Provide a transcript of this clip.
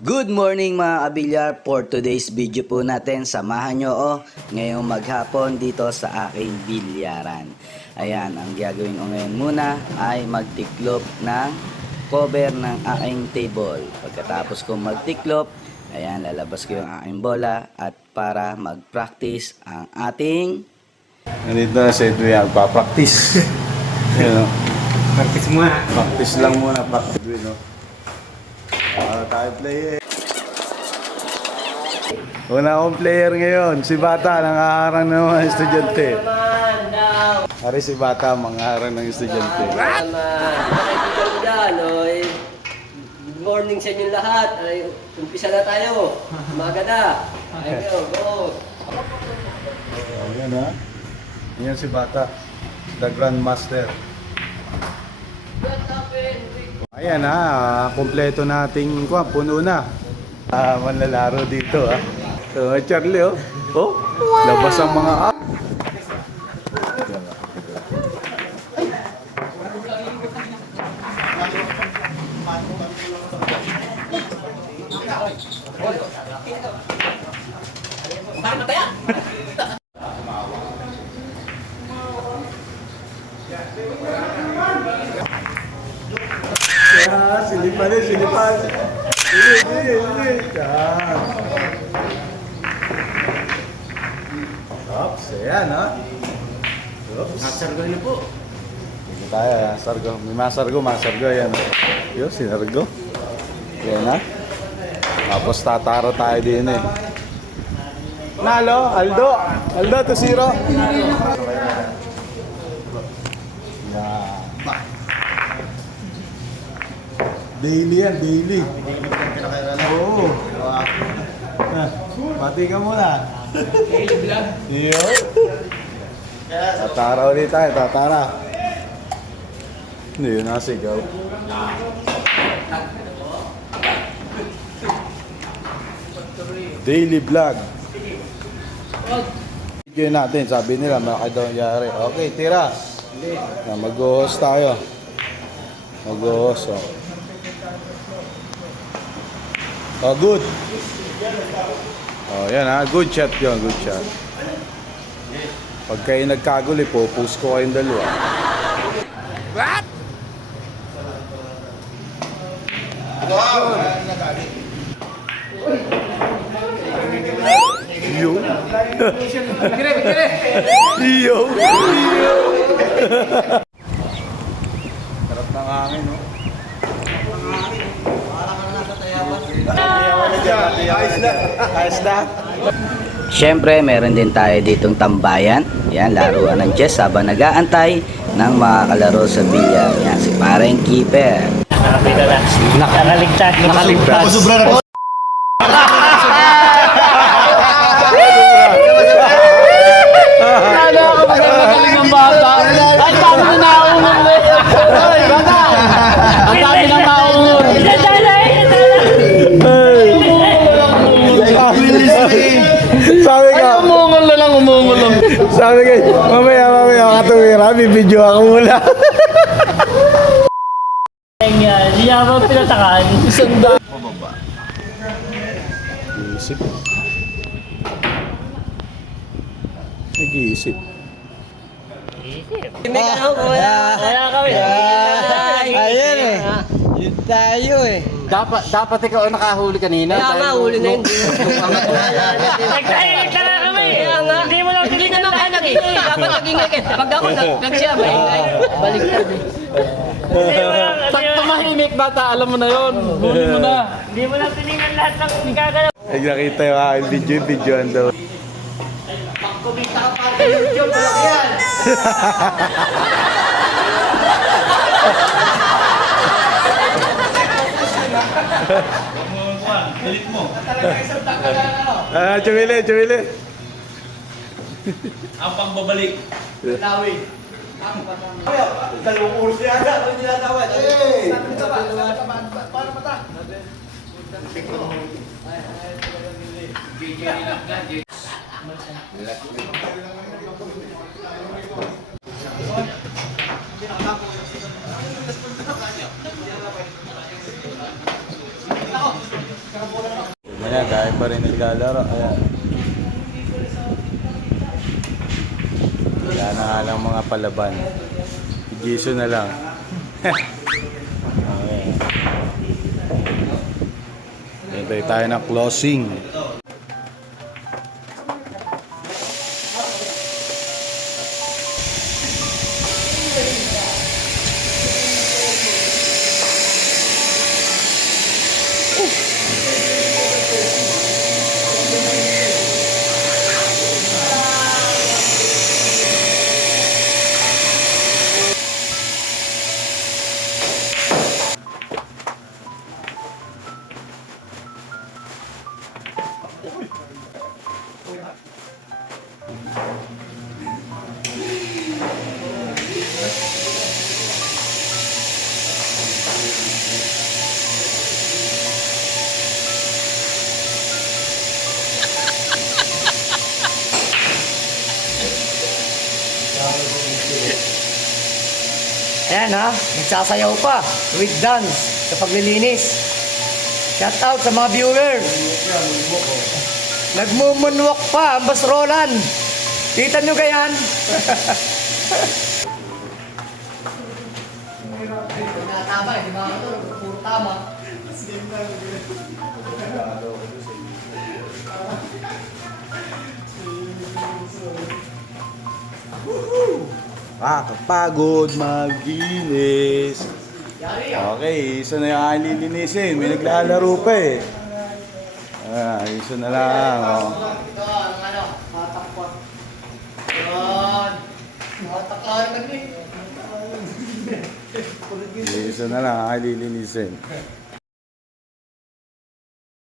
Good morning mga kabilyar. For today's video po natin, samahan nyo ako ngayong maghapon dito sa aking bilyaran. Ayan, ang gagawin ko ngayon muna ay magtiklop ng cover ng aking table. Pagkatapos kong magtiklop, ayan, lalabas ko yung aking bola at para mag-practice ang ating... Nandito na si Edwin, magpa-practice. Yun, no? Practice mo ha. Practice lang muna, practice. No? Tayo player. Una akong player ngayon, si Bata, nangaharang ng mga estudyante. Ari si Bata, mangaharang ng estudyante. Nakikita mo dyan, good morning sa inyo lahat. Ay, umpisa na tayo. Umaga na. Ayun, go. Ayan ha. Ayan si Bata, the Grandmaster. Ayan ha, kompleto nating puno na. Manlalaro dito ha. So, Charlie oh. Oh, labas ang mga silipan eh, silipan. Sili. Yan. Oops, ayan ha. Oops. Nasargo na po. Dito tayo, sargo. May masargo, ayan. Yun, sinargo. Ayan ha. Tapos tataro tayo din eh. Nalo, Aldo 2-0. Yan. Daily yan, daily. Oo. Mati ka muna. Yun. Tatara ulit tayo, tatara. Hindi yun nasigaw. Daily vlog. Video natin, sabi nila malaki daw nangyari. Okay, tira. Mag-host tayo. Mag-host. Oh, good. Oh, yan ha. Good shot yun. Good shot. Pag kayo nagkaguli po, post ko kayong dalawa. What? Yo. Yo. Sarap ng hangin, no? Ayos na. Siyempre, meron din tayo ditong tambayan. Yan, laruan ng chess habang nag-aantay ng mga kalaro sa bilyar. Yan, si parang keeper. Nakaligtas. Lalo ako magaling ng bata. Ay, dami na naungon eh. Ay, bata. Ang dami na naungon. Sabi ka. Ay, umungol lang. Sabi ka, mamaya, katuwira, bibidyo ako muna. Hindi niya ako pinatakan. Isanda. Isip. Nag-iisip. Hindi ka ako. Kaya kami. Ayun eh. Yun tayo eh. Dapat ikaw ang nakahuli kanina. Kaya nga, huli na yun. Nagtahilig ka na kami. Hindi mo lang hindi na nakahanag eh. Dapat naging ngakit. Pag ako nagsiya, balik na eh. Tumahimik bata, alam mo na yon. Huli mo na. Hindi mo lang tinignan lahat ng gagalaw. Ay, nakita yung aking video daw. Kumita ka pa sa YouTube, malaki yan. Chumili. Ang pagbabalik. Dalawang ulo siya agad. Ano nilatawad? Hey! Paano mata? Ayan, dahil pa rin naglalaro. Ayan. Wala na nga lang mga palaban. Giso na lang. Ayan. Hintay tayo ng closing. Ayan ha, nagsasayaw pa with dance sa paglilinis. Shout out sa mga viewers. Nagmumunwalk pa ang basrolan. Kita nyo gayan? Tama, di ba ito? Puro tama. Kapagod maglinis. Okay, isa na yung alilinisin. May naglalaro pa eh. Isa na lang. Oh. Ito ang ano, hatak pa. Yan. Hatak ka rin. Isa na lang alilinisin.